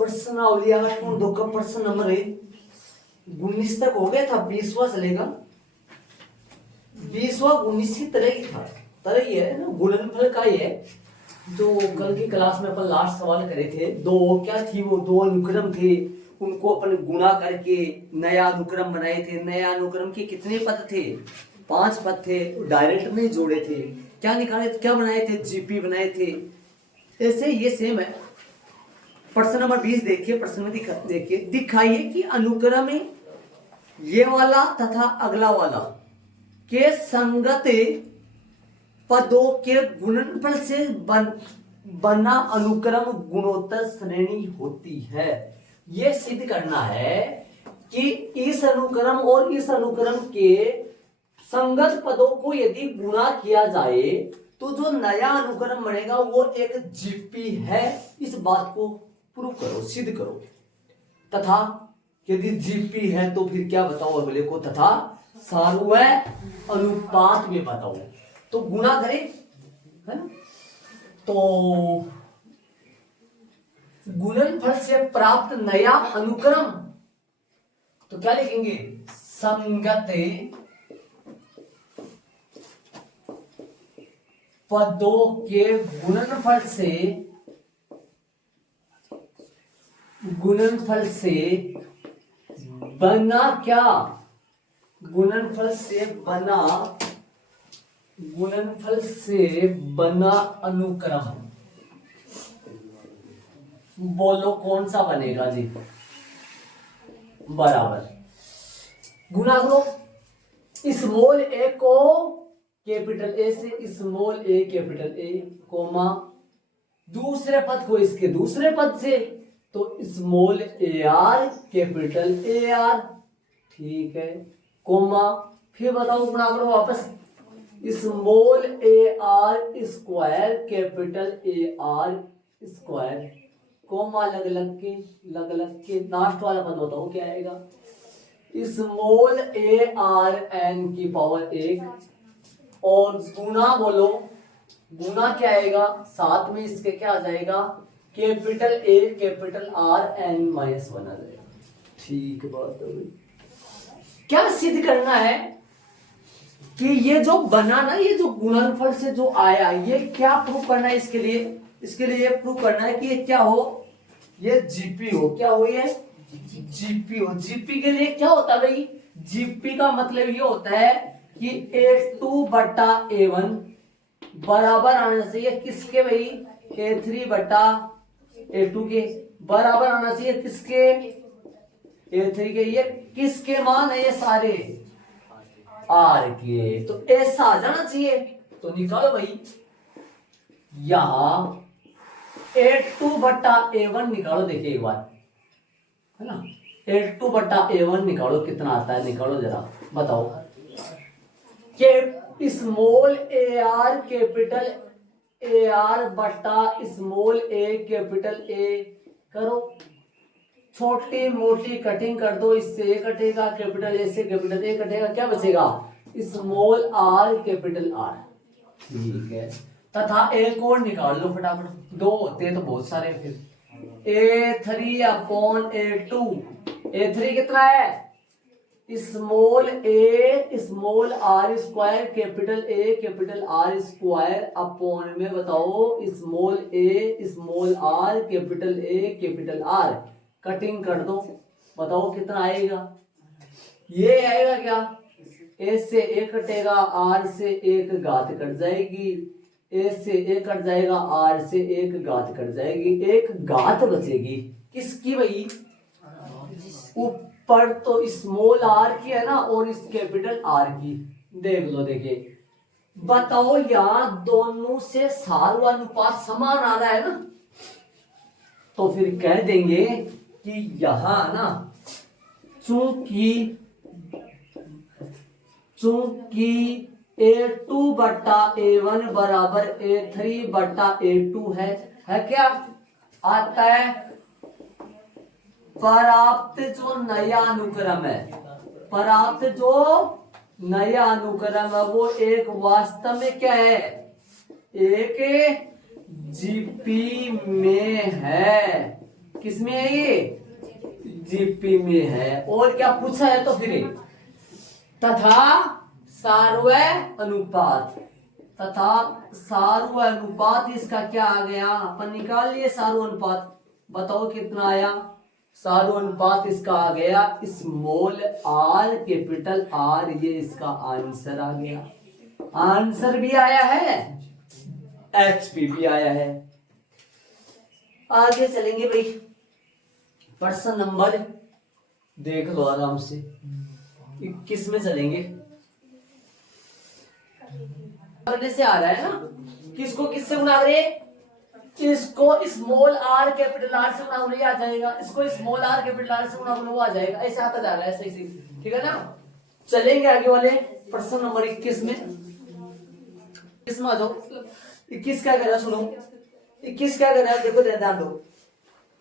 प्रश्नावली दो का प्रश्न नंबर 19 तक हो गया था, 20वां चलेगा। 20वां 19 की तरह ही था, तरह ही है ना, गुणनफल का ही है। जो कल की क्लास में अपन लास्ट सवाल करे थे, दो क्या थी वो, दो अनुक्रम थे, उनको अपन गुणा करके नया अनुक्रम बनाए थे। नया अनुक्रम के कितने पद थे? 5 पद थे, डायरेक्ट में जोड़े थे। क्या निकाले, क्या बनाए थे? जीपी बनाए थे। ऐसे ये सेम है। प्रश्न नंबर 20 देखिए, प्रश्न में देखिए, दिखाइए कि अनुक्रम में ये वाला तथा अगला वाला के संगत पदों के गुणनफल से बना अनुक्रम गुणोत्तर श्रेणी होती है। यह सिद्ध करना है कि इस अनुक्रम और इस अनुक्रम के संगत पदों को यदि गुणा किया जाए तो जो नया अनुक्रम बनेगा वो एक जीपी है। इस बात को प्रूव करो, सिद्ध करो। तथा यदि जीपी है तो फिर क्या बताओ अगले को? तथा सार्वय अनुपात में बताओ। तो गुणा करें, है ना? तो गुणनफल से प्राप्त नया अनुक्रम, तो क्या लिखेंगे? संगत पदों के गुणनफल से बना क्या? गुणनफल से बना अनुक्रम। बोलो कौन सा बनेगा जी? बराबर गुणा करो स्मॉल ए को कैपिटल ए से, small A capital A, comma दूसरे पद को इसके दूसरे पद से, तो small A R capital A R, ठीक है, कोमा फिर बताओ गुणा करो वापस, small A R square capital A R square, comma लग लग के लास्ट वाला पद बताओ क्या आएगा? स्मॉल ए आर एन की पावर 1 और गुणा बोलो, गुणा क्या आएगा? साथ में इसके क्या आ जाएगा? Capital A capital R N minus 1 आ जाएगा। ठीक बात है। क्या सिद्ध करना है कि ये जो बना ना, ये जो गुणनफल से जो आया, ये क्या प्रूव करना है? इसके लिए ये प्रूव करना है कि ये क्या हो? ये जीपी हो। क्या हो? ये जीपी हो। जीपी के लिए क्या होता है भाई? जीपी का मतलब ये होता है कि A2 बटा A1 बराबर आना चाहिए किसके भाई? A3 बटा A2 के बराबर आना चाहिए किसके? A3 के। ये किसके मान है? ये सारे आर के। तो ऐसा आ जाना चाहिए। तो निकालो भाई, यहां A2 बटा A1 निकालो। देखिए एक बार, है ना, A2 बटा A1 निकालो, कितना आता है? निकालो जरा, बताओ। के small A R capital A are बटा स्मॉल ए कैपिटल ए, करो छोटी मोटी कटिंग कर दो, इससे ए कटेगा, कैपिटल ए से कैपिटल ए कटेगा, क्या बचेगा? स्मॉल आर कैपिटल आर, ठीक है। तथा एक और निकाल लो फटाफट, 2 होते हैं तो बहुत सारे। फिर A3 अपॉन A2, A3 कितना है? Small A small R square capital A capital R square upon में बताओ small A small R capital A capital R, cutting कर दो, बताओ कितना आएगा? ये आएगा क्या? ए से ए कटेगा, आर से एक घात कट जाएगी, ए से ए कट जाएगा, आर से एक घात कट जाएगी, एक घात बचेगी किसकी भाई? ऊपर तो स्मॉल आर की है ना, और इस कैपिटल आर की। देख लो, देखिए बताओ, यहां दोनों से सार्वनुपात समान आ रहा है ना, तो फिर कह देंगे कि यहां ना चूंकि A2 बटा A1 बराबर A3 बटा A2 है क्या? आता है। प्राप्त जो नया अनुक्रम है, प्राप्त जो नया अनुक्रम है वो एक वास्तव में क्या है? एक जीपी में है। किसमें है ये? जीपी में है। और क्या पूछा है तो फिर तथा सार्वय अनुपात, तथा सार्वय अनुपात इसका क्या आ गया? अपन निकाल लिए सार्वय अनुपात, बताओ कितना आया? सार्वय अनुपात इसका आ गया स्मॉल आर कैपिटल आर, ये इसका आंसर आ गया। आंसर भी आया है, एचपी भी आया है। आगे चलेंगे भाई, प्रश्न नंबर देख लो आराम से, 21 में चलेंगे। से आ रहा है ना, किसको किससे गुना रहे? इसको स्मॉल आर कैपिटल आर से गुना ये आ जाएगा, इसको स्मॉल आर कैपिटल आर से गुना वो आ जाएगा, ऐसे आता जा रहा है, ऐसे ठीक है ना। चलेंगे आगे वाले प्रश्न नंबर 21 में। 21 में आ जाओ। 21 क्या कर रहा है सुनो, 21 क्या कर रहा है देखो, ध्यान दो।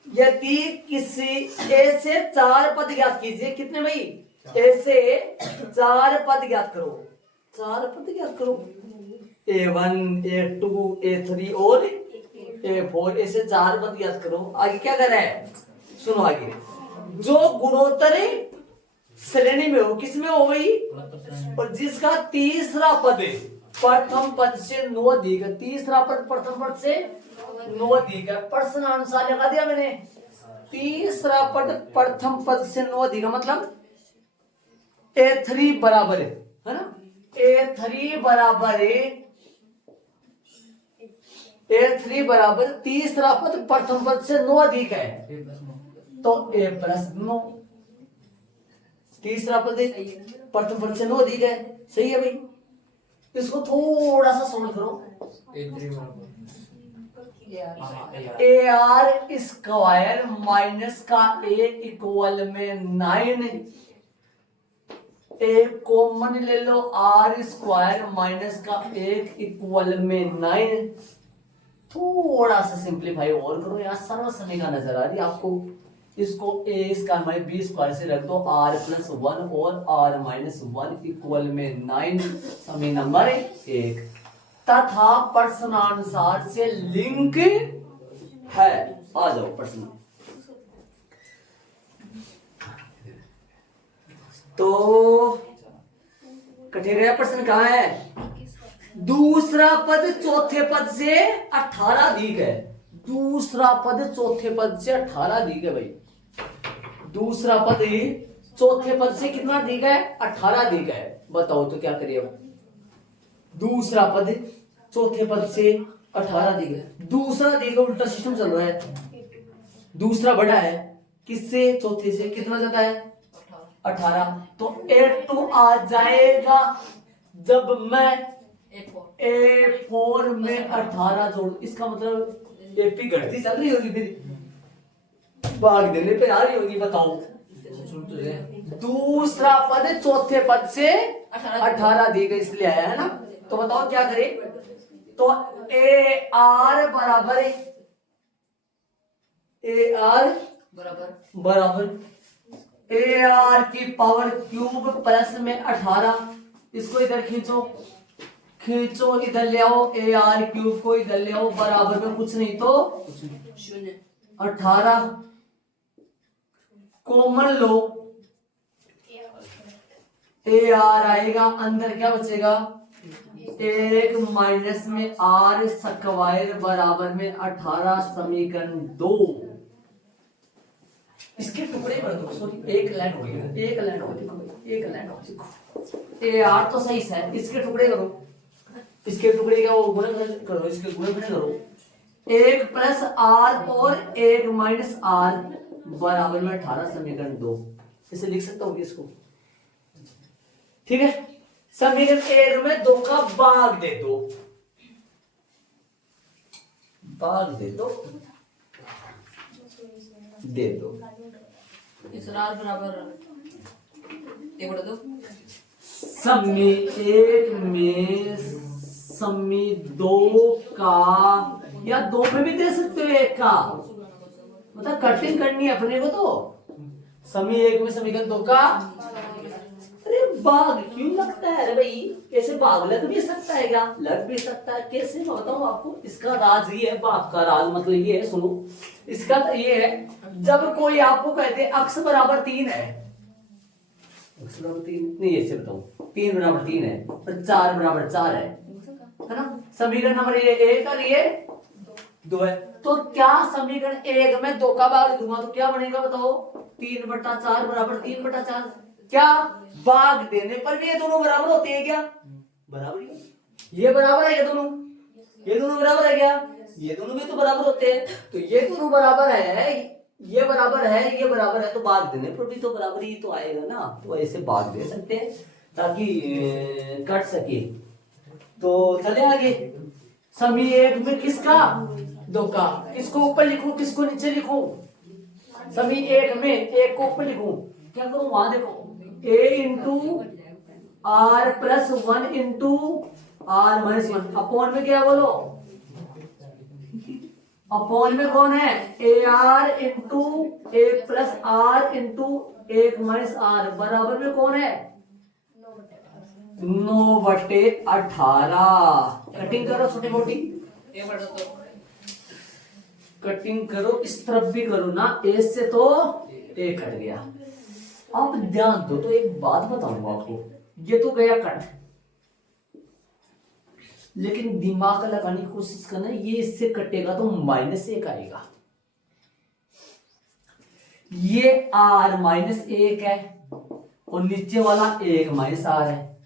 यदि किसी ए से 4 पद ज्ञात कीजिए, कितने भाई? ए से 4 पद ज्ञात करो, 4 पद ज्ञात करो, A1 A2 A3 और A4, ऐसे 4 पद ज्ञात करो। आगे क्या कर रहा है सुनो, आगे जो गुणोत्तर श्रेणी में हो, किसमें हो भाई? और जिसका तीसरा पद प्रथम पद से 9 अधिक है, तीसरा पद प्रथम पद से 9 अधिक है। प्रश्न अनुसार लगा दिया मैंने, तीसरा पद प्रथम पद से 9 अधिक है, मतलब A3 बराबर है ना, A3 बराबर है, A3 बराबर तीसरा पद प्रथम पद से 9 अधिक है, तो A+9, तीसरा पद प्रथम पद से 9 अधिक है, सही है भाई। इसको थोड़ा सा सोल्व करो। AR स्क्वायर माइनस का A इक्वल में 9, एक कॉमन ले लो, R स्क्वायर माइनस का 1 इक्वल में 9। थोड़ा सा सिंप्लीफाई और करो, यहाँ सर्व समीकरण नजर आ रही है आपको। इसको A square minus B square से रख दो, R+1 और R-1 इक्वल में 9, समीकरण नंबर 1 तथा प्रश्नानुसार से लिंक है। आ जाओ प्रश्न, तो कठिन गया प्रश्न कहाँ है? दूसरा पद चौथे पद से 18 अधिक है, दूसरा पद चौथे पद से 18 अधिक है भाई। दूसरा पद ही चौथे पद से कितना अधिक है? 18 अधिक है। बताओ तो क्या करिए? दूसरा पद चौथे पद से 18 अधिक है, दूसरा अधिक है, उल्टा सिस्टम चल रहा है। दूसरा बड़ा है किससे? चौथे से। कितना ज्यादा है? 18। तो A2 आ जाएगा जब मैं A4 में 18 जोड़, इसका मतलब AP घटती चल रही होगी, फिर भाग देने पे आ रही होगी। बताओ, दूसरा पद चौथे पद से 18 दी गई, इसलिए आया है ना। तो बताओ क्या करें? तो AR बराबर AR की पावर क्यूब प्लस में 18, इसको इधर खींचो, खींचो इधर ले आओ, AR क्यूब को इधर ले आओ, बराबर में कुछ नहीं तो 18 कॉमन लो, AR आएगा, अंदर क्या बचेगा? 1 माइनस में R स्क्वायर बराबर में 18, समीकरण 2। इसके टुकड़े कर दो, सॉरी एक लाइन हो गई, एक लाइन हो गई, एक लाइन हो गई। AR तो सही है, इसके टुकड़े करो, इसके टुकड़े का वो गुणन करो, इसके गुणन करो। 1 प्लस R और 1 माइनस R बराबर में 18, समीकरण 2। इसे लिख सकता हूँ इसको, ठीक है। समीकरण 1 में 2 का भाग दे दो, भाग दे दो, दे दो। इसरार बराबर एक बटा 2, समी 1 में समी 2 का, या 2 में भी दे सकते हो 1 का, मतलब कटिंग करनी है अपने को। तो समी 1 में समीकरण 2 का, अरे भाग क्यों लगता है भाई? ऐसे भाग लग भी सकता है क्या? लग भी सकता है। कैसे मैं बताऊं आपको? इसका राज ये है, भाग का राज मतलब ये है, सुनो इसका ये है, जब कोई आपको कहते हैं अक्स बराबर 3 है, अक्स बराबर 3 नहीं, ऐसे बताऊं 3 बराबर 3 है और 4 बराबर 4 है ना? समीकरण नंबर ये 1 और ये 2 है। तो क्या समीकरण 1 में 2 का भाग दूंगा तो क्या बनेगा बताओ? 3/4 बराबर 3/4। क्या भाग देने पर भी ये दोनों बराबर होते हैं क्या? बराबर ही। ये बराबर है ये दोनों, ये दोनों बराबर है क्या? ये दोनों भी तो बराबर होते हैं। तो ये दोनों बराबर है, ये बराबर है, ये बराबर है, तो भाग देने पर भी तो बराबर ही तो आएगा ना। तो ऐसे भाग दे सकते हैं ताकि कट सके। तो चले आगे। समी 1 में किसका? 2 का। किसको ऊपर लिखूं किसको नीचे लिखूं? समी 1 में 1 को ऊपर लिखूं, क्या करूं? वहां देखो, a into R plus 1 into R minus 1 upon में क्या बोलो? अपॉन में कौन है? A R into A plus R into 1 minus R बराबर में कौन है? 9/18। कटिंग करो छोटी मोटी, ये बड़ा तो कटिंग करो, इस तरफ भी करो ना, ए से तो ए कट गया। आप ध्यान दो, तो एक बात बताऊंगा आपको, ये तो गया कट, लेकिन दिमाग लगाने की कोशिश करना, ये इससे कटेगा तो -1 आएगा। ये r -1 है और नीचे वाला 1 -r है।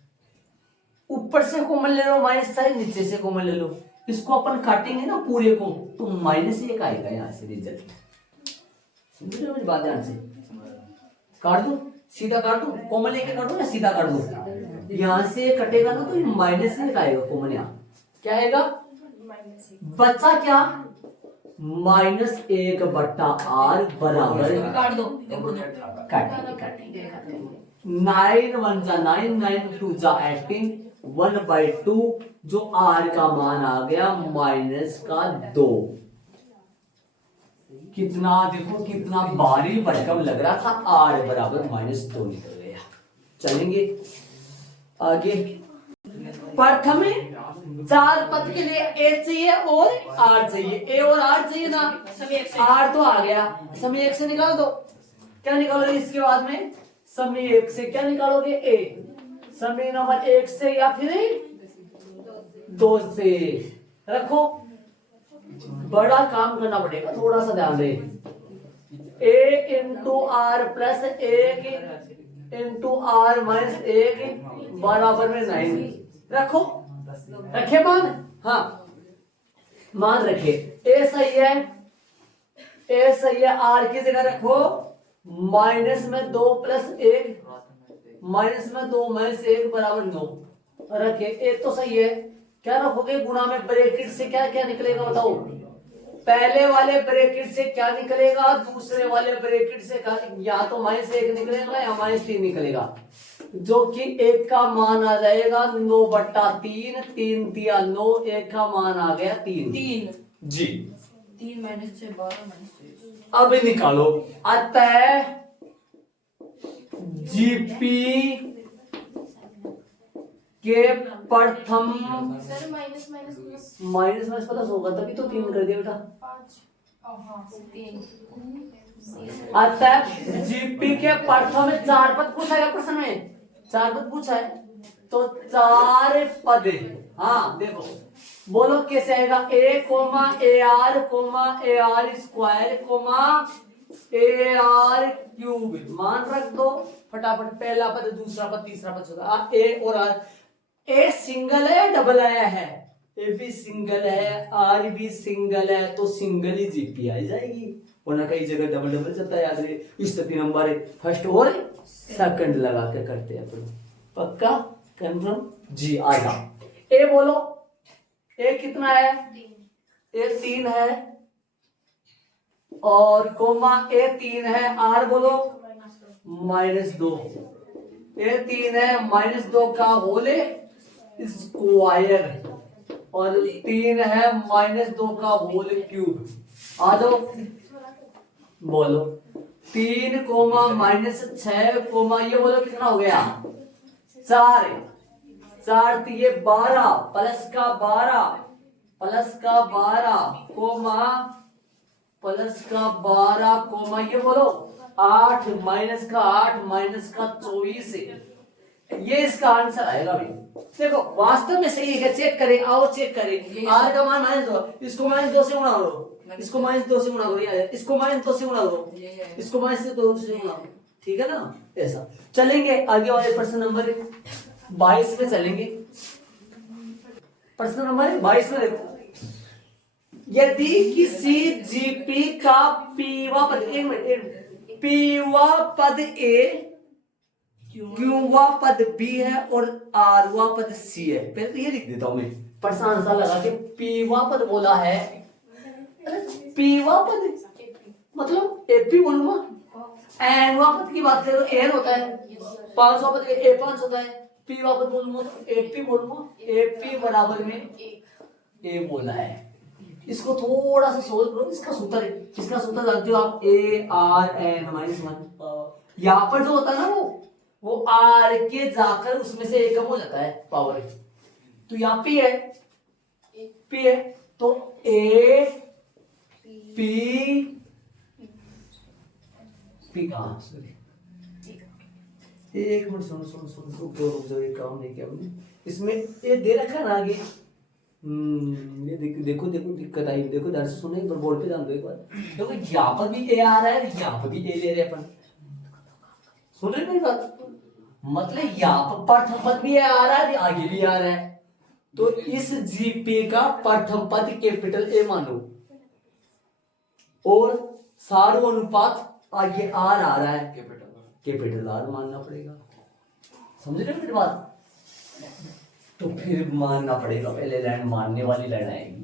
ऊपर से कॉमन ले लो माइनस साइन, नीचे से कॉमन ले लो, इसको अपन काटेंगे ना पूरे को तो -1 आएगा यहां से रिजल्ट। समझ रहे हो मेरी बात? ध्यान से काट दो, सीधा काट दो, कॉमन लेके काटो या सीधा काट दो। यहां से कटेगा ना तो -1 आएगा कॉमन। यहाँ क्या आएगा? बचा क्या? -1/r बराबर, काट दो। काटेंगे काटेंगे 9 1 जा 9, 9 2 जा 18, 1/2 जो r का मान आ गया -2। कितना देखो, कितना भारी भरकम लग रहा था, r बराबर -2 निकल गया। चलेंगे आगे। प्रथम 4 पद के लिए a चाहिए और r चाहिए, a और r चाहिए ना, r तो आ गया, समय 1 से निकाल दो। क्या निकालोगे इसके बाद में? समय 1 से क्या निकालोगे? a। समय नंबर 1 से या फिर 2 से रखो। बड़ा काम करना पड़ेगा, थोड़ा सा ध्यान दे। a into R plus 1 into R minus 1 बराबर में 9 रखो। रखे मान? हाँ मान रखे। ए सही है, ए सही है, आर की जगह रखो माइनस में 2 प्लस 1, माइनस में 2 माइनस 1 बराबर 9 रखे। ए तो सही है, क्या रखोगे? गुणा में ब्रैकेट से क्या क्या निकलेगा बताओ? पहले वाले ब्रैकेट से क्या निकलेगा, दूसरे वाले ब्रैकेट से क्या? या तो -1 निकलेगा या -3 निकलेगा, जो कि 1 का मान आ जाएगा 9/3। 3 दिया 9, 1 का मान आ गया 3 जी। 3 - 6 12 - 6। अब निकालो। अतः जीपी के प्रथम sir minus minus plus minus minus plus होगा तभी तो 3 कर दिया बेटा। 5 हाँ 3। अतः जीपी के प्रथम में 4 पद पूछा है प्रश्न में, 4 पद पूछा है तो 4 पद। हाँ देखो, बोलो कैसे आएगा? a comma A R square comma A R cube मान रख दो फटाफट। पहला पद, दूसरा पद, तीसरा पद होगा ए और आर। ए सिंगल है, डबल आया है, ए भी सिंगल है, आर भी सिंगल है, तो सिंगल ही जीपी आ जाएगी, वरना कई जगह डबल डबल चलता है। याद रहे स्थिति नंबर फर्स्ट और सेकंड लगा के करते हैं अपन। पक्का कंफर्म जी? आजा ए बोलो, ए कितना है? ए 3 है और कोमा ए 3 है, आर बोलो -2। ए 3 है, -2 का होल स्क्वायर और 3 है -2 का होल क्यूब। आ जाओ बोलो 3 कोमा -6 कोमा ये बोलो कितना हो गया? 4 है, 4 तिये 12 प्लस का 12 कोमा प्लस का 12 कोमा ये बोलो 8 माइनस का 8 माइनस का 24 है। ये इसका आंसर आएगा भाई। देखो वास्तव में सही है, चेक करें, आओ चेक करें। आर का मान -2, इसको -2 से गुणा करो, इसको -2 से गुणा करो, इसको -2 से गुणा करो, इसको -2 से गुणा करो, ठीक है ना। ऐसा चलेंगे आगे वाले प्रश्न नंबर 22 में चलेंगे। प्रश्न नंबर 22 में देखो, यदि किसी जीपी का पीवा पद पीवा पद ए, क्यूवा पद बी है और आरवा पद सी है। पहले तो ये लिख देता हूं मैं, प्रश्न आंसर लगा के। पीवा पद बोला है, पीवा पद मतलब एपी बोलूंगा। एनवा पद की बात करें तो एन होता है, 500 पद ए 5 होता है। पीवा पद बोलूंगा तो एपी बोलूंगा, एपी बराबर में ए बोला है। इसको थोड़ा सा सोल्व करो, इसका सूत्र जानते हो आप, ए आर एन -1। यहाँ पर जो होता है ना वो आर के जाकर उसमें से एक कम हो जाता है पावर, तो यहाँ पी है तो ए पी कहाँ, एक मिनट सुनो रुक जाओ, ये काम नहीं किया हमने इसमें। ये दे रखा है ना आगे, ये देखो दिक्कत आई। देखो ध्यान से सुनो, एक बार बोर्ड पे ध्यान दो एक बार। देखो यहाँ पर भी ए आ रहा है, यहाँ पर भी ए ले रहे अपन, सुन रहे मेरी बात। मतलब यहाँ पर प्रथम पद भी आ रहा है, आगे भी आ रहा है, तो इस जीपी का प्रथम पद कैपिटल ए मानो और सारो अनुपात आगे आर आ रहा है, कैपिटल आर मानना पड़ेगा। समझ रहे हो मेरी बात। तो फिर मानना पड़ेगा, पहले लाइन मानने वाली लाइन आएगी,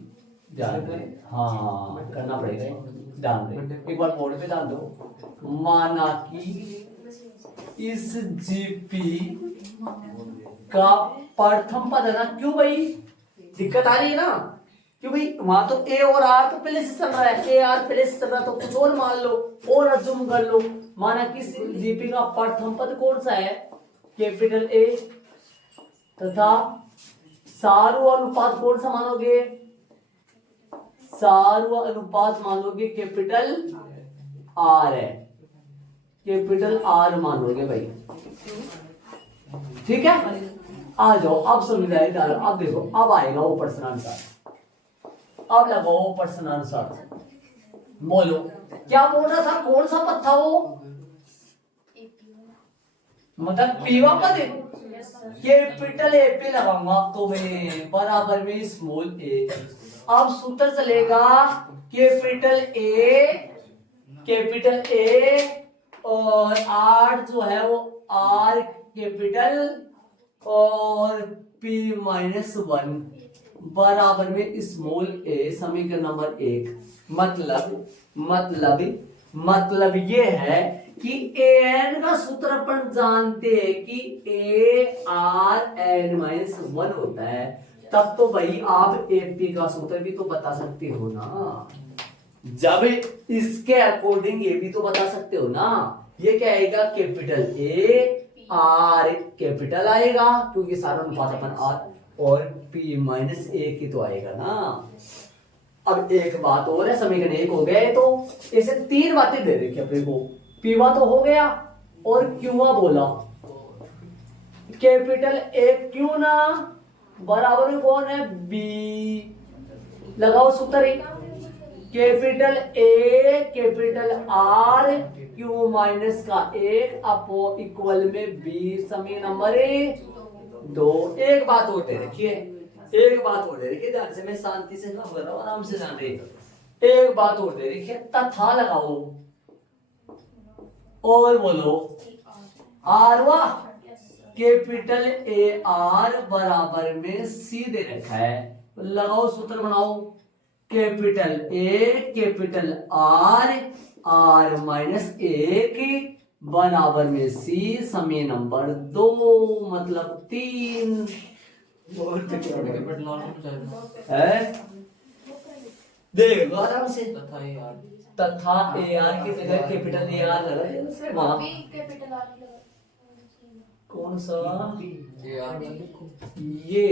ध्यान दें। हाँ करना पड़ेगा, ध्यान दें। एक बार बोर्ड पे ध्यान दो। माना कि इस जीपी का प्रथम पद है ना, क्यों भाई दिक्कत आ रही है ना, क्यों भाई वहां तो ए और आर तो पहले से चल रहा है, ए आर पहले से चल रहा है, तो कुछ और मान लो और अज्यूम कर लो। माना कि इस जीपी का प्रथम पद कौन सा है, कैपिटल ए, तथा सारू अनुपात कौन सा मानोगे, सारू अनुपात मानोगे कैपिटल आर है, कैपिटल आर मानोगे भाई, ठीक है। आ जाओ, अब समझ आएगा। अब देखो, अब आएगा वो प्रश्न आंसर, अब लगाओ वो प्रश्न आंसर। बोलो क्या बोल रहा था, कौन सा पद था वो, मतलब पीवा पद, कैपिटल एपी लगाऊंगा अब तो मैं, बराबर में स्मॉल ए। अब सूत्र चलेगा कैपिटल ए और आर जो है वो आर कैपिटल और P -1 बराबर में स्मॉल ए, समीकरण नंबर 1। मतलब ये है कि an का सूत्र अपन जानते हैं कि a r n -1 होता है, तब तो भाई आप AP का सूत्र भी तो बता सकते हो ना, जब इसके अकॉर्डिंग ये भी तो बता सकते हो ना। ये क्या आएगा, कैपिटल ए आर कैपिटल आएगा, क्योंकि सारा अनुपात अपन आर और P -1 की तो आएगा ना। अब एक बात और है, समीकरण 1 हो गया है, तो ऐसे 3 बातें दे रखी अपने को। पीवा तो हो गया और क्यूआ बोला, कैपिटल ए क्यू ना बराबर में कौन है, बी। लगाओ सूत्र, capital A capital are Q minus का 1 अपो इक्वल में बी, समीकरण नंबर 2। एक बात और दे रखिए, ध्यान से, मैं शांति से काम कर रहा हूँ, आराम से ध्यान रखिए। एक बात और दे रखिए, तथा लगाओ और बोलो आरवा कैपिटल ए आर बराबर में सी दे रखा है, लगाओ सूत्र बनाओ, capital A capital R R -1 बराबर में सी, समय नंबर 2 मतलब 3 है। देख लो आराम से, तथा ए आर की जगह कैपिटल ए आर लगा, कैपिटल आर लगा, कौन सा? ये यार ये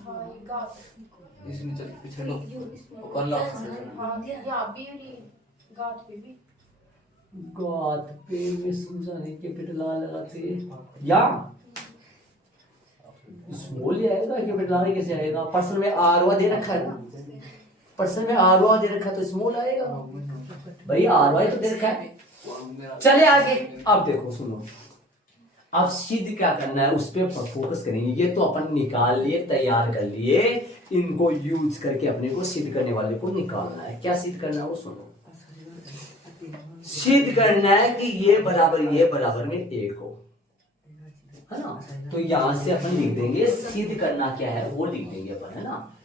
हाँ ये गात इसमें चल पीछे लो ऊपर लो हाँ यहाँ भी और ये गात पे भी गात पे में समझाने कैपिटल आ लगाते या स्मॉल ही आएगा, कैपिटल आर कैसे आएगा? पर्सन में आर वाई दे रखा है ना, पर्सन में आर वाई दे रखा है तो स्मॉल आएगा भाई, आर वाई तो दे रखा है। चले आगे, अब देखो सुनो, अब सिद्ध क्या करना है उस पर फोकस करेंगे। ये तो अपन निकाल लिए, तैयार कर लिए, इनको यूज करके अपने को सिद्ध करने वाले को निकालना है। क्या सिद्ध करना है वो सुनो। सिद्ध करना है कि ये बराबर में एक हो, है ना। तो यहां से अपन लिख देंगे, सिद्ध करना क्या है वो लिख देंगे अपन, है ना।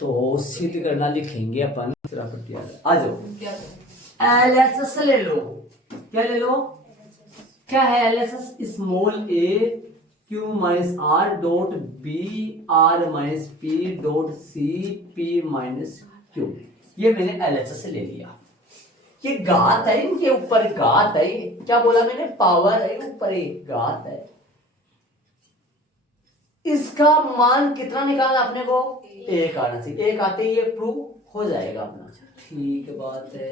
तो सिद्ध करना लिखेंगे अपन, आ जाओ क्या एलएसएस ले लो। क्या ले लो? क्या है LSS? Small A Q minus R dot B R minus P dot C P minus Q. ये मैंने एलएसएस से ले लिया। ये घात है, इनके ऊपर घात है। क्या बोला मैंने? पावर है, ऊपर एक घात है। इसका मान कितना निकालना अपने को? एक आना चाहिए। एक आते ही ये प्रूव हो जाएगा अपना। ठीक बात है।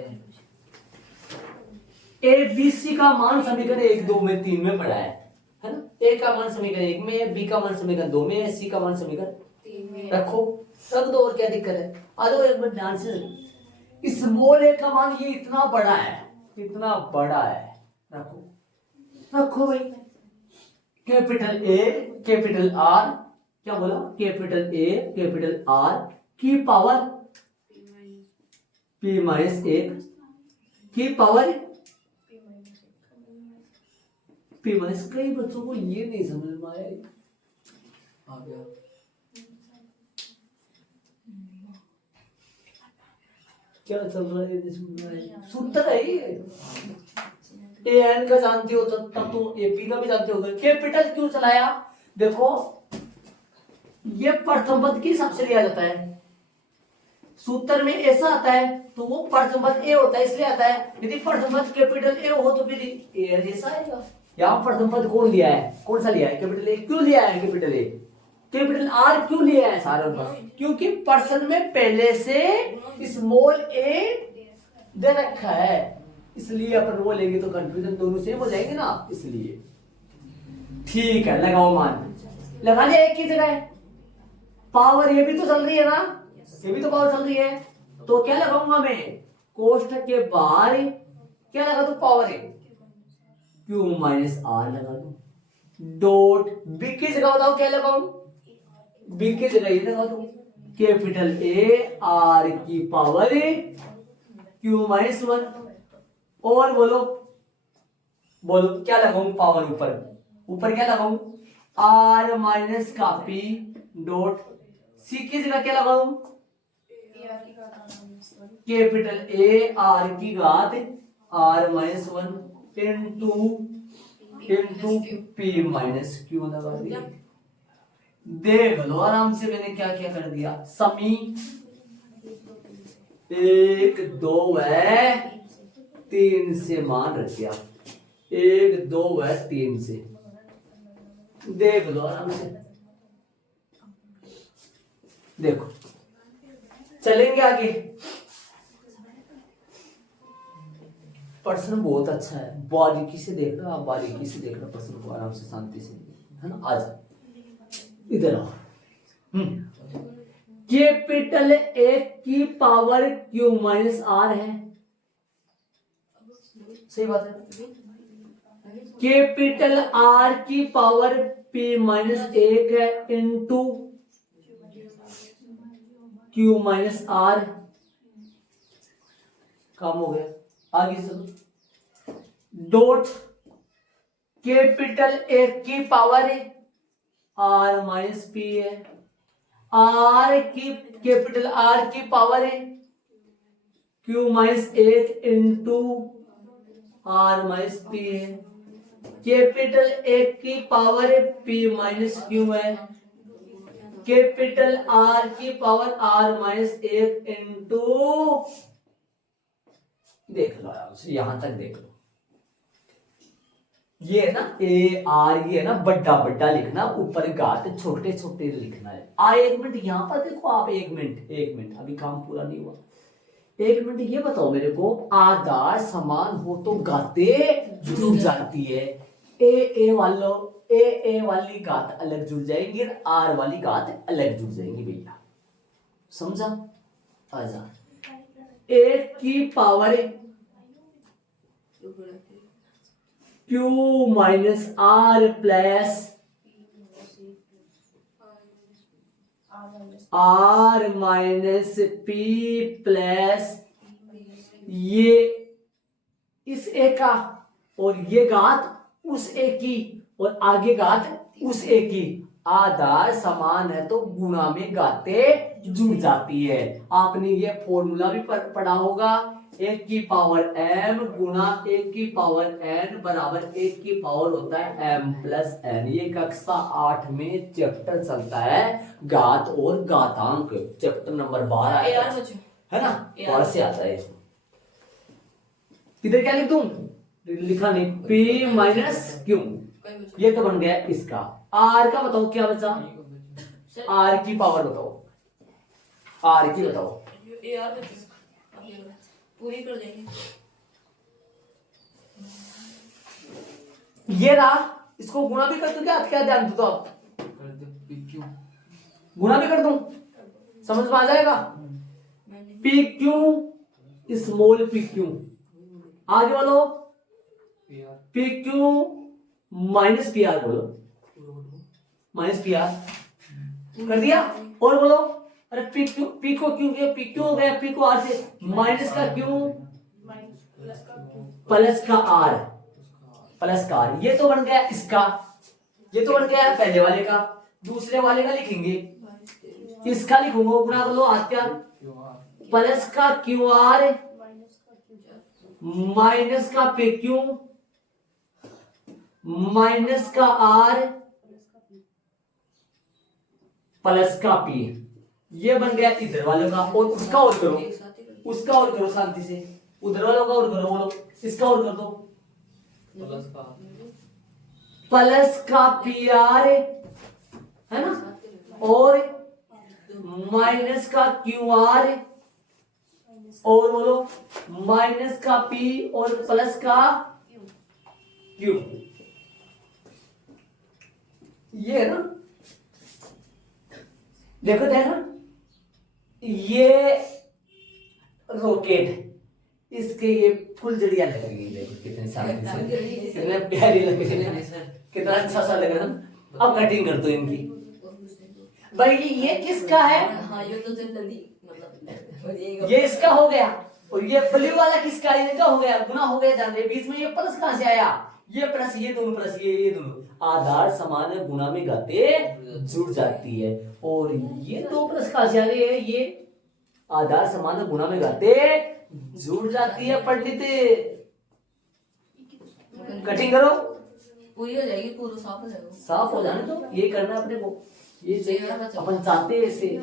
ए बी सी का मान समीकरण 1 2 में 3 में पढ़ा है ना। ए का मान समीकरण 1 में, बी का मान समीकरण 2 में, सी का मान समीकरण 3 में रखो, रख दो, और क्या दिक्कत है। आ जाओ एक बार ध्यान से। स्मॉल ए का मान ये इतना बड़ा है, इतना बड़ा है, रखो रखो भाई। कैपिटल ए कैपिटल आर, क्या बोला? कैपिटल ए कैपिटल आर की पावर पी माइनस 1 की पावर पी माइनस। कई बच्चों को ये नहीं समझ में आया। आ गया क्या चल रहा है इसमें? सूत्र है ये। ए एन का जानते हो तब तो ए पी का भी जानते हो। कैपिटल क्यों चलाया? देखो ये प्रथम पद के हिसाब से लिया जाता है। सूत्र में ऐसा आता है तो वो प्रथम पद ए होता है इसलिए आता है। यदि प्रथम पद कैपिटल ए हो तो फिर ए ऐसा आएगा। यहाँ प्रथम पद कौन लिया है? कौन सा लिया है? कैपिटल ए। क्यों लिया है कैपिटल ए? कैपिटल आर क्यों लिया है सारण पर? क्योंकि पर्सन में पहले से स्मॉल ए दे रखा है, इसलिए अपन वो लेंगे तो कंफ्यूजन दोनों सेम हो जाएंगे ना, इसलिए। ठीक है, लगाओ मान। लगा लिया एक की जगह। पावर ये भी तो चल रही है ना, ये भी तो पावर चल रही है। तो क्या लगाऊंगा मैं? कोष्ठक के बाहर क्या लगा दूं? पावर है क्यू माइनस आर लगा दूं। डॉट बी की जगह बताओ क्या लगाऊं? बी की जगह ये लगा दूं, कैपिटल ए आर की पावर क्यू माइनस 1। और बोलो बोलो क्या लगाऊं? पावर ऊपर, ऊपर क्या लगाऊं? आर माइनस का पी डॉट सी की जगह क्या लगाऊं? कैपिटल ए आर की घात R minus 1 into P minus Q लगा दिया। देख लो आराम से मैंने क्या क्या कर दिया। समी 1 2 है 3 से मान रख दिया। 1 2 है 3 से। देख लो आराम से, देखो चलेंगे आगे। प्रश्न बहुत अच्छा है, बारीकी से देख रहा, आप बारीकी से देख रहा प्रश्न को, आराम से शांति से, है ना। आज इधर आओ। कैपिटल ए की पावर क्यू माइनस आर है, सही बात है। कैपिटल आर की पावर पी माइनस 1 है इंटू क्यू माइनस आर। काम हो गया, आगे चलो। डॉट कैपिटल ए की पावर आर माइनस पी है, आर की कैपिटल आर की पावर है Q minus 1 into R minus P है। कैपिटल ए की पावर पी माइनस क्यू है, कैपिटल आर की पावर आर माइनस 1 इंटू, देख लो आराम से, यहां तक देख लो। ये है ना ए आर, ये है ना बड़ा बड़ा लिखना, ऊपर घात छोटे छोटे लिखना है। एक मिनट यहाँ पर देखो आप, एक मिनट अभी काम पूरा नहीं हुआ। एक मिनट ये बताओ मेरे को, आधार समान हो तो घातें जुड़ जाती है। ए वाली घात अलग जुड़ जाएंगी, आर वाली घात अलग जुड़ जाएंगी भैया, समझा? आजा, एक की power Q minus R plus R minus P plus ये इस ए का, और ये घात उस ए की, और आगे घात उस ए की। आधार समान है तो गुणा में घातें जुड़ जाती है। आपने ये फॉर्मूला भी पढ़ा होगा, एक की पावर m गुणा एक की पावर n बराबर एक की पावर होता है m प्लस n। ये कक्षा 8 में चैप्टर चलता है घात और घातांक, चैप्टर नंबर 12 है ना, वहां से आता है। इधर क्या लिख दूं? लिखा नहीं, p माइनस क्यू, ये तो बन गया इसका। r का बताओ क्या बचा? r की पावर बताओ, r की बताओ। पूरी कर देंगे। ये रहा, इसको गुणा भी कर दूं क्या? क्या ध्यान दो तो आप, कर दो PQ। गुणा भी कर दूं, समझ में आ जाएगा? P Q small P Q, आगे बोलो PR P Q minus P R, बोलो माइनस पी आर, कर दिया? और बोलो, अरे पी को क्यू किया, पी क्यू हो गया, पी को आर से माइनस का क्यू प्लस का आर, प्लस का आर। ये तो बन गया इसका, ये तो बन गया पहले वाले का। दूसरे वाले का लिखेंगे, इसका लिखूंगा गुणा कर लो आत्या, प्लस का क्यू आर माइनस का पी क्यू माइनस का आर प्लस का पी। ये बन गया इधर वालों का, और उसका और करो, उसका और करो शांति से, उधर वालों का और करो, बोलो इसका और कर दो, प्लस का पी आर है ना, और माइनस का क्यू आर, और बोलो माइनस का पी और प्लस का क्यू। ये है ना, देखो देखो, ये रॉकेट, इसके ये फुलझड़ियां लग रही है, देखो कितने शांति से, कितने प्यारी लग रही है, कितना अच्छा सा लग रहा है। अब कटिंग कर दो इनकी। भाई ये किसका है? हाँ ये तो जनरली मतलब ये इसका हो गया, और ये ब्लू वाला किसका? इनका हो गया, गुना हो गया। जान रहे बीच में ये प्लस कहां से आया? ये प्लस, ये दोनों प्लस, ये दोनों आधार समान है, गुना में घातें जुड़ जाती है। और ये दो प्लस कहां से आ रहे हैं? ये आधार समान है, गुना में घातें जुड़ जाती है। पंडित कटिंग करो, पूरी हो जाएगी, पूरा साफ हो जाएगा। साफ हो जाने तो ये करना है अपने को, ये चाहिए अपन चाहते हैं ऐसे।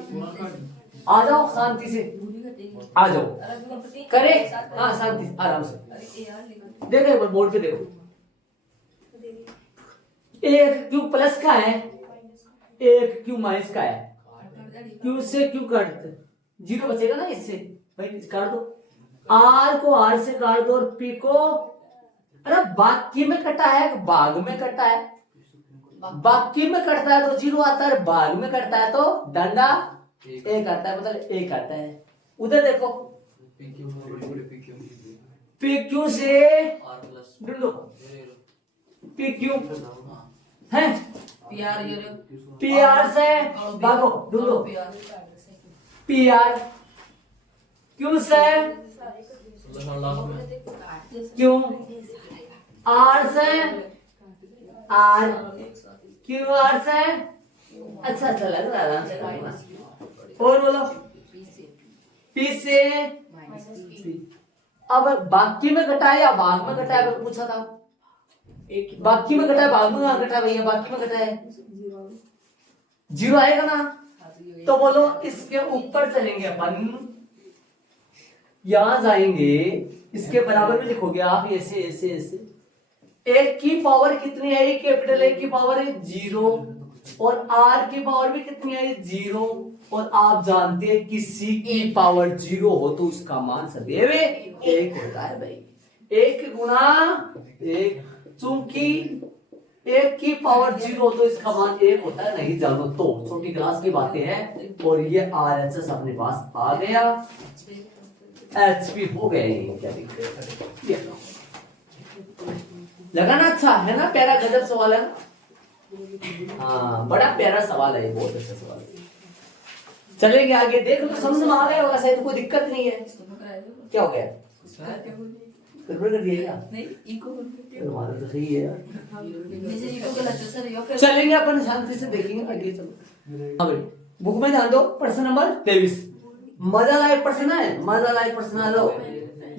आ जाओ शांति से, पूरी कटेगी। आ जाओ, करे हाँ शांति आराम से। अरे यार लिखो देखो एक बार बोर्ड पे देखो, एक क्यू प्लस का है, एक क्यू माइनस का है। क्यू से क्यू काट, जीरो बचेगा ना इससे, भाई काट दो। आर को आर से काट दो, और पी को, अरे बाकी में कटा है, भाग में कटा है। बाकी में कटता है तो जीरो आता है, भाग में कटता है तो डंडा एक आता है, मतलब एक आता है। उधर देखो, पी क्यू से ढूंढो, पी क्यू है, पीआर ये पी आर से भागो, ढूंढो पी आर, क्यू से क्यू, आर से आर, क्यू आर से। अच्छा अच्छा लग रहा है, आराम से करना। और बोलो पी से पी। अब बाकी में घटा है या भाग में घटा है? पूछा था, बाकी में घटा है, भाग में कहां घटा भैया? बाकी में घटा है, जीरो आएगा ना। तो बोलो इसके ऊपर चलेंगे अपन, यहां जाएंगे, इसके बराबर में लिखोगे आप ऐसे ऐसे ऐसे, एक की पावर कितनी है, कैपिटल ए की पावर है 0 और आर की पावर भी कितनी है 0। और आप जानते हैं किसी की पावर 0 हो तो उसका मान सदैव 1 होता है भाई। 1 गुना 1, चूंकि 1 की पावर 0 हो तो इसका मान 1 होता है, नहीं जानो तो छोटी क्लास की बातें हैं। और ये RHS अपने पास आ गया, HP हो गए, क्या दिक्कत है, लगा ना, अच्छा है ना, प्यारा गजब सवाल है। हाँ बड़ा प्यारा सवाल है, बहुत अच्छा सवाल है। चलेंगे आगे, देख लो समझ में आ गया होगा शायद, कोई दिक्कत नहीं है। क्या हो गया, गड़बड़ कर दिया क्या? नहीं इको तुम्हारा तो सही है यार। जैसे इको गलत है सर, या फिर चलेंगे अपन शांति से देखेंगे आगे, चलो। हाँ भाई बुक में ध्यान दो, प्रश्न नंबर 23 मजा लायक प्रश्न है, मजा लायक प्रश्न है। लो,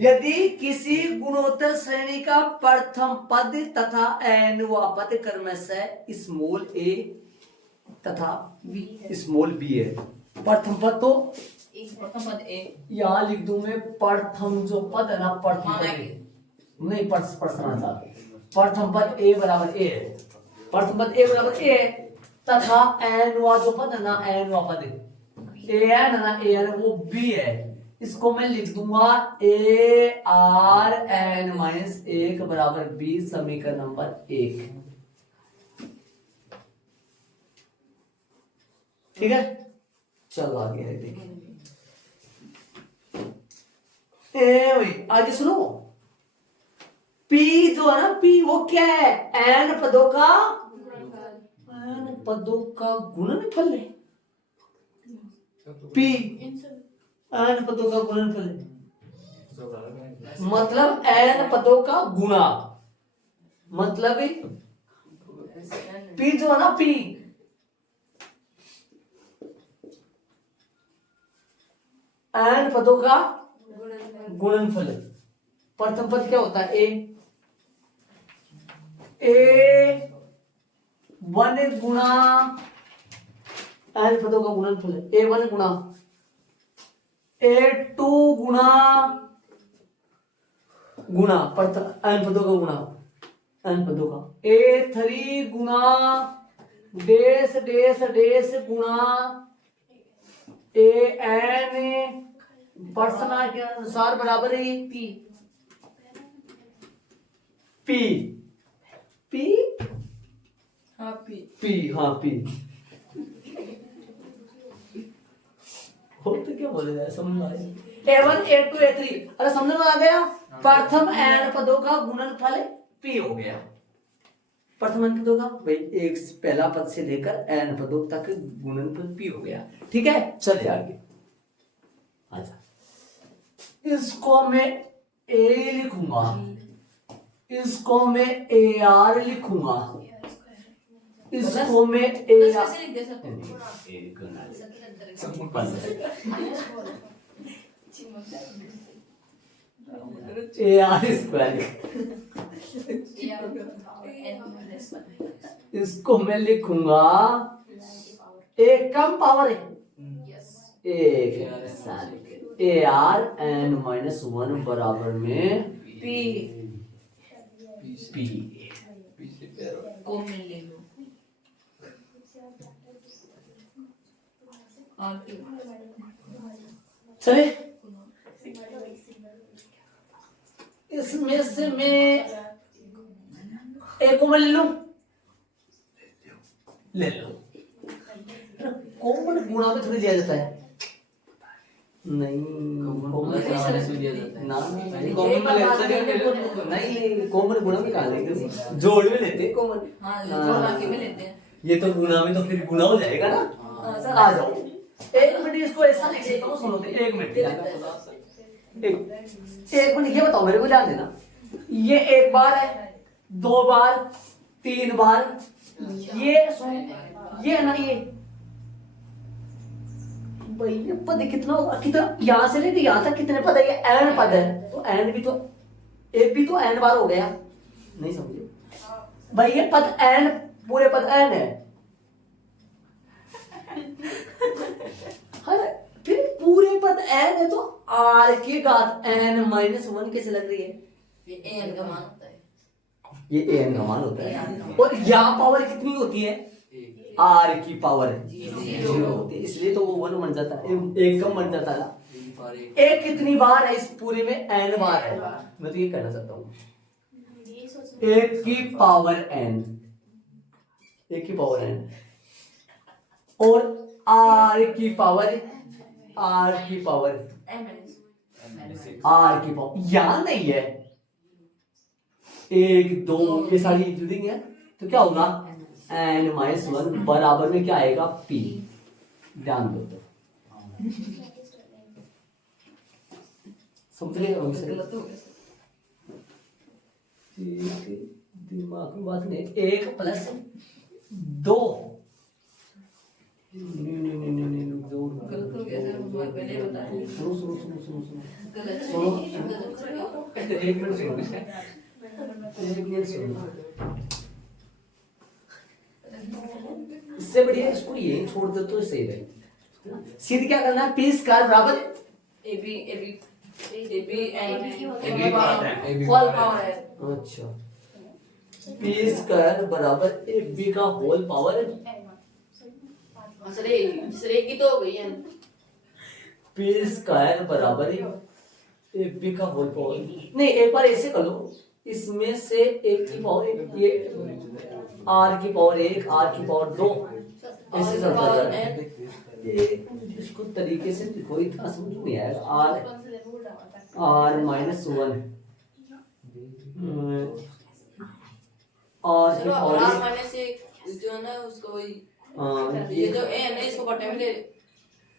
यदि किसी गुणोत्तर श्रेणी का प्रथम पद तथा n वा पद क्रमशः स्मॉल a तथा स्मॉल b है। प्रथम पद तो प्रथम पद ए, यहाँ लिख दूं मैं, प्रथम जो पद है ना, प्रथम पद नहीं, प्रथम पद a बराबर a है, प्रथम पद a बराबर a है, तथा n वा जो पद है ना, n वा पद a है ना, a है वो b है। इसको मैं लिख दूंगा a r n माइनस 1 बराबर b, समीकरण नंबर 1। ठीक है, चलो आगे है देखिए। आगे सुनो, p जो है ना, p वो क्या है, n पदों का गुणनफल है। p n पदों का गुणनफल है, मतलब n पदों का गुणा, मतलब p जो है ना, p n पदों का गुणनफल है। प्रथम पद क्या होता है, a 1 गुणा n पदों का गुणनफल है, a1 गुणा a2 गुणा प्रथम n पदों का गुणा, n पदों का a3 गुणा डेस डेस डेस गुणा an पर्सना के अनुसार बराबर है p p p हाँ पी p हाँ p हो तो क्या बोले जाए, समझ में आया। a1 a2 a3, अरे समझ में आ गया। प्रथम n पदों का गुणनफल p हो गया। प्रथम n पदों का भाई, एक पहला पद से लेकर n पदों तक गुणनफल p हो गया। ठीक है, चलिए आगे। अच्छा, इसको मैं a लिखूंगा, इसको मैं ar लिखूंगा, इसको मैं बस ar कैसे लिख दे सकते स्क्वायर, इसको मैं लिखूंगा एक कम पावर है, एक ए आर एन माइनस 1 बराबर में पी पी। को में ले लो और पी चले, इसमें से मैं एक को मैं ले लूं, ले लो। कॉमन गुणा में थोड़ी लिया जाता है, नहीं कॉमन ना नहीं, कॉमन गुणा में कहाँ लेंगे, जोड़ में लेते हैं कॉमन। हाँ जोड़ के में लेते हैं। ये तो गुणा में तो फिर गुणा हो जाएगा ना। आ जाओ, एक मिनट इसको ऐसा लिख देता हूँ, सुनो तो एक मिनट, एक मिनट ये बताओ मेरे को, ध्यान देना। ये एक बार है, 2 बार, 3 बार, ये है ना, ये भाई ये पद कितना होगा, कितना यहाँ से लेके यहाँ तक कितने पद है, ये n पद है, तो n भी तो एक भी तो n बार हो गया, नहीं समझे भाई, ये पद n पूरे पद n है। हर फिर पूरे पद n है तो r की घात n माइनस 1 कैसे लग रही है, ये n का मान होता है। ये एन का मान होता है। और यहाँ पावर कितनी होती है? आर की पावर 0 होती है, इसलिए तो वो 1 बन जाता है, एक कम बन जाता है ना। एक कितनी बार है इस पूरे में? एन बार है। मैं तो ये कहना चाहता हूँ एक की पावर एन, एक की पावर एन और आर की पावर यहां नहीं है। 1 2 ये सारी इंक्लूडिंग है, तो क्या होगा? n-1 बराबर में क्या आएगा? p। ध्यान दो तो समझ रहे हो? गलत हो गया। दिमाग में बात नहीं। 1 + 2 गलत हो गया सर, मुझे पहले बताया। सुनो गलत सुनो। गलत कर दो। एक मिनट सुनो, एक मिनट सुनो। इससे बढ़िया इसको ये छोड़ दो तो सही रहेगा। सीधे क्या करना है? p स्क्वायर बराबर AB फुल पावर है। अच्छा p स्क्वायर बराबर ab का होल पावर सर एक ही तो हो गई है। p स्क्वायर बराबर ab का होल पावर। नहीं, एक बार ऐसे कर लो, इसमें से एक की पावर ये r की पावर 1 r की पावर 2 ऐसे चलता जा रहा है। ये इसको तरीके से लिखो, इतना समझ नहीं आएगा। r -1 और चलो और R माइनस एक जो है ना उसको वही ये जो ए है ना इसको बटे में ले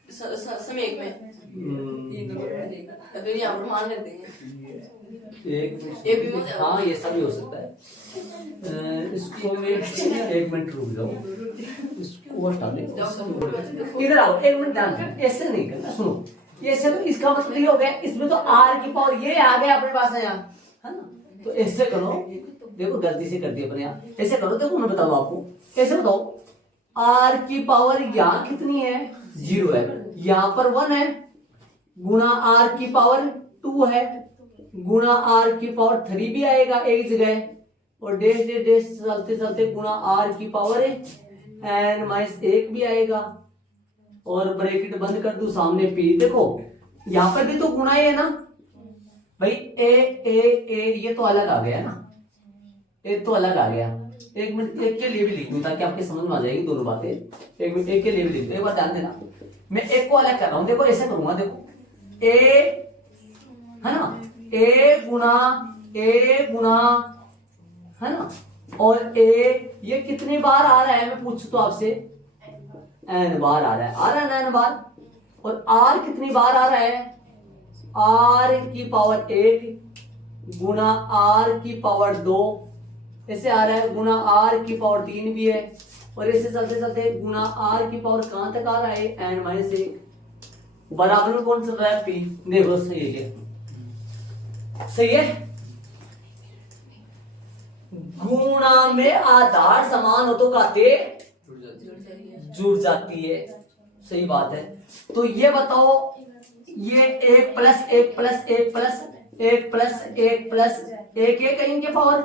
समेक में ये तो अभी यहाँ पर मान लेते हैं एक भी हो जाएगा। हाँ ये सब भी हो सकता है। इसको मैं 1 मिनट रुक जाओ, इसको हटा दे। इधर आओ, 1 मिनट ध्यान दो, ऐसे नहीं करना। सुनो, ये ऐसे तो इसका मतलब ये हो गया, इसमें तो r की पावर ये आ गया अपने पास है यहाँ, है ना? तो ऐसे करो, देखो गलती से कर दिया अपने यहाँ। ऐसे करो, देखो मैं बताऊँ आपको, ऐसे बताओ r की पावर यहाँ कितनी है? 0 है, यहाँ पर 1 है, गुणा r की पावर 2 है, गुणा r की पावर 3 भी आएगा एक जगह, और डेश डेश डेश चलते चलते गुणा r की पावर n-1 भी आएगा, और ब्रैकेट बंद कर दूं, सामने p। देखो यहाँ पर भी तो गुणा ही है ना भाई, ए ये तो अलग आ गया ना, एक तो अलग आ गया। 1 मिनट एक के लिए भी लिख दूं ताकि आपके समझ में आ जाएगी दोनों बातें। 1 मिनट एक के लिए भी लिख दूं, एक बार ध्यान देना, मैं एक को अलग कर रहा हूं। देखो ऐसे करूंगा, देखो ए है ना, ए गुणा है ना, और ए ये कितनी बार आ रहा है? मैं पूछूं तो आपसे, n बार आ रहा है ना n बार। और r कितनी बार आ रहा है? r की पावर 1 गुणा r की पावर 2 ऐसे आ रहा है, गुणा r की पावर 3 भी है, और ऐसे चलते चलते गुणा r की पावर कहां तक आ रहा है? n-1 बराबर में कौन चल रहा है? p। देखो सही है, सही है। गुणा में आधार समान हो तो कहते जुड़ जाती है, सही बात है। तो ये बताओ, ये 1 + 1 + 1 + 1 + 1 + 1 है कहीं के पावर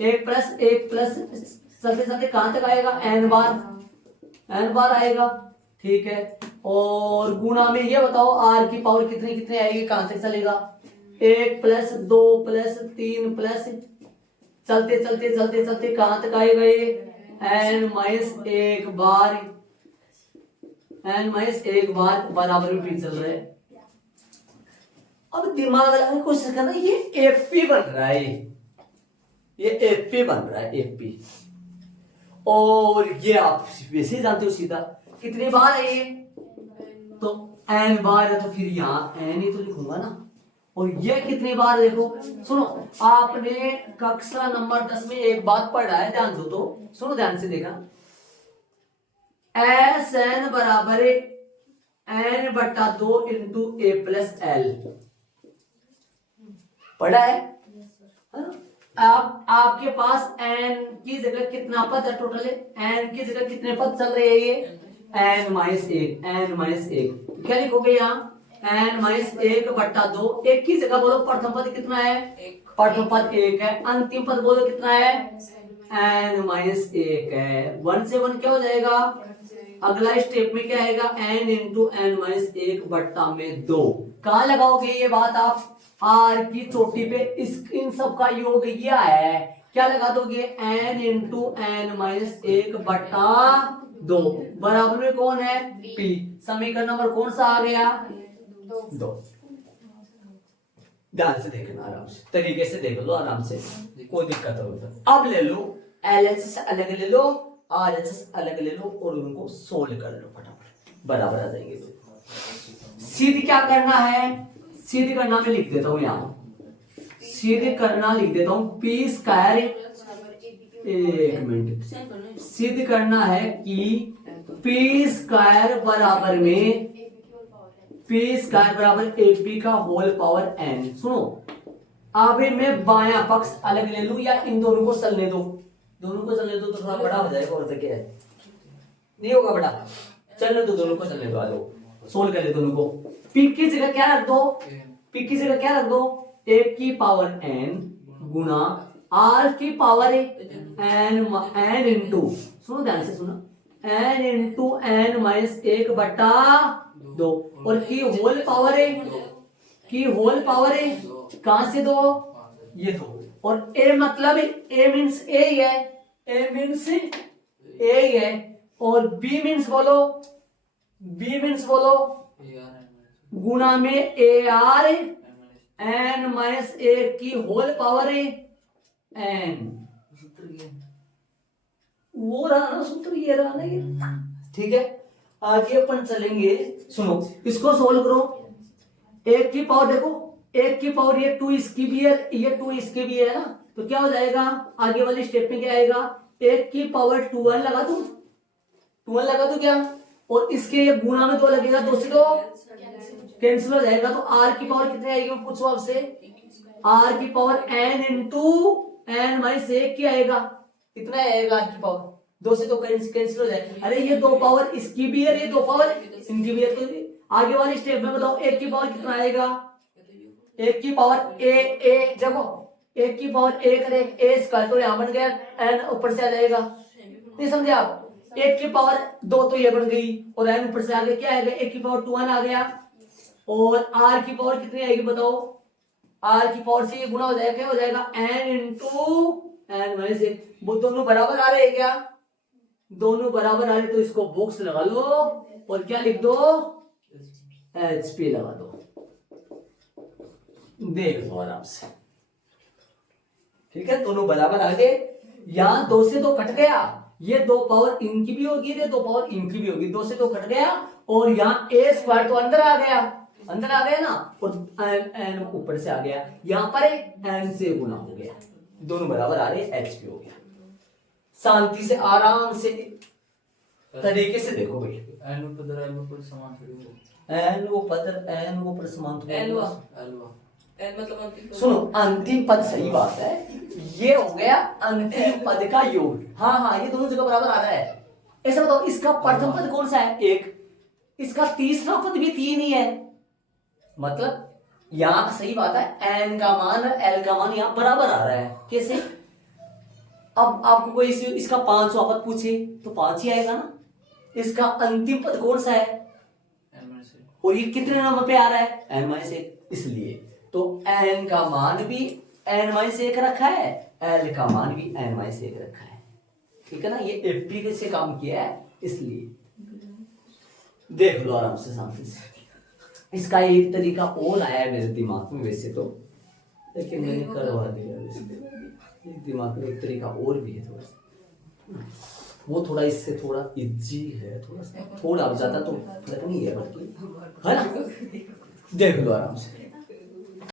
1 + 1 + चलते चलते कहां तक आएगा? n बार आएगा, ठीक है। और गुणा में ये बताओ r की पावर कितनी कितनी आएगी, कहां तक चलेगा? 1 + 2 + 3 प्लस चलते चलते चलते चलते कहां तक आएगा? ये n-1 बार, n-1 बार बराबर में भी चल रहा है। अब दिमाग लगाने की कोशिश करना, ये एपी बन रहा है, ये एपी बन रहा है, एपी। और ये आप वैसे ही जानते हो सीधा कितनी बार है ये, तो n बार है, तो फिर यहाँ n ही तो लिखूंगा ना। और ये कितनी बार? देखो सुनो, आपने कक्षा नंबर 10 में एक बात पढ़ा है, ध्यान दो तो सुनो, ध्यान से देखना। Sn बराबर n/2 × a + l पढ़ा है ना? आपके पास n की जगह कितना पद है? टोटल है n की जगह कितने पद चल रहे हैं? ये n-1 क्या लिखोगे यहाँ? n-1/2 एक की जगह बोलो, प्रथम पद कितना है? प्रथम पद 1 है, अंतिम पद बोलो कितना है, n-1 है। 1 से 1 क्या हो जाएगा, अगला स्टेप में क्या आएगा, n इंटू n-1 बट्टा में 2। कहाँ लगाओगे ये बात आप, r की चोटी पे इन सब का योग ये है, क्या लगा दोगे, n इंटू n-1 बट्टा 2 बराबर में कौन है, p। समीकरण नंबर कौन सा आ गया, 2। ध्यान से देखना, आराम से तरीके से देख लो, आराम से, कोई दिक्कत हो तो। अब ले लो LHS अलग ले लो, RHS अलग ले लो और उनको सोल्व कर लो फटाफट, बराबर आ जाएंगे। सीधी क्या करना है, सीधी करना मैं लिख देता हूँ यहाँ, सीधी करना लिख देता हूँ p स्क्वायर, एक मिनट, सिद्ध करना है कि p स्क्वायर बराबर में AP का होल पावर n। सुनो, अभी मैं बायां पक्ष अलग ले लूं या इन दोनों को चलने दो, दोनों को चलने दो तो थोड़ा बड़ा हो जाएगा, और तो क्या है, नहीं होगा बड़ा, चलने दो, दोनों को चलने दो, आ जाओ सोल्व कर ले दोनों को। p की जगह क्या रख दो, p की जगह क्या रख दो, a की पावर n गुना r की पावर n इंटू, सुनो ध्यान से सुनो, n इंटू n-1 बटा 2 और की होल पावर है, की होल पावर है, कहां से 2, ये 2, और a मतलब a मीन्स a है, a मीन्स a है, और b मीन्स बोलो, b मीन्स बोलो गुना में ar n-1 की होल पावर है n, वो रहा ना सूत्र, ये रहा ना ये, ठीक है। आगे अपन चलेंगे, सुनो इसको सोल्व करो, 1 की पावर देखो, 1 की पावर ये 2 इसकी भी है, ये 2 इसकी भी है ना, तो क्या हो जाएगा, आगे वाली स्टेप में क्या आएगा, 1 की पावर 2n लगा दूं, 2n लगा दूं क्या, और इसके ये गुना में 2 लगेगा, 2 से 2 कैंसिल हो जाएगा, तो r की पावर कितनी आएगी, मैं पूछूं आपसे, r की पावर n इंटू n-1 की आएगा, कितना आएगा r की पावर, 2 से 2 कैंसिल हो जाए, अरे ये 2 पावर इसकी भी है, ये 2 पावर इनकी भी है, तो आगे वाली स्टेप में बताओ 1 की पावर कितना आएगा, 1 की पावर a देखो, 1 की पावर 1 करे a स्क्वायर, तो यहाँ बन गया n ऊपर से आ जाएगा, नहीं समझे आप, 1 की पावर 2 तो ये बन गई, और n ऊपर से आ गया, क्या आएगा, 1 की पावर 2n आ गया, और r की पावर कितनी आएगी बताओ, r की पावर से ये गुना हो जाएगा, क्या हो जाएगा, n इंटू n-1, वो दोनों बराबर आ रहे हैं क्या, दोनों बराबर आ रहे, तो इसको बॉक्स लगा लो और क्या लिख दो, HP लगा दो, देख लो आराम से, ठीक है, दोनों बराबर आ गए, यहाँ 2 से 2 कट गया, ये 2 पावर इनकी भी होगी, ये 2 पावर इनकी भी होगी, 2 से 2 कट गया, और यहाँ a स्क्वायर तो अंदर आ गया, अंदर आ गया ना, और n ऊपर से आ गया, यहाँ पर n से गुना हो गया, दोनों बराबर आ रहे, HP हो गया। शांति से आराम से तरीके से देखो भाई, n ऊपर समान मतलब सुनो, अंतिम पद सही बात है, ये हो गया अंतिम पद का योग, हाँ ये दोनों जगह बराबर आ रहा है। ऐसा बताओ, इसका प्रथम पद कौन सा है, 1, इसका तीसरा पद भी 3 ही है, मतलब यहाँ सही बात है, n का मान और l का मान यहाँ बराबर आ रहा है, कैसे, अब आपको कोई इसका 5वां पद पूछे तो 5 ही आएगा ना, इसका अंतिम पद कौन सा है, और ये कितने नंबर पे आ रहा है, n-1, इसलिए तो n का मान भी n-1 रखा है, l का मान भी n-1 रखा है, ठीक है ना, ये FP से काम किया है, इसलिए देख लो आराम से, शांति से। इसका एक तरीका और आया है मेरे दिमाग में वैसे तो, लेकिन मैंने करवा दिया, दिमाग में एक तरीका और भी है थोड़ा सा, वो थोड़ा इससे थोड़ा इजी है, थोड़ा ज्यादा तो फर्क नहीं है, बल्कि है ना, देख लो आराम से।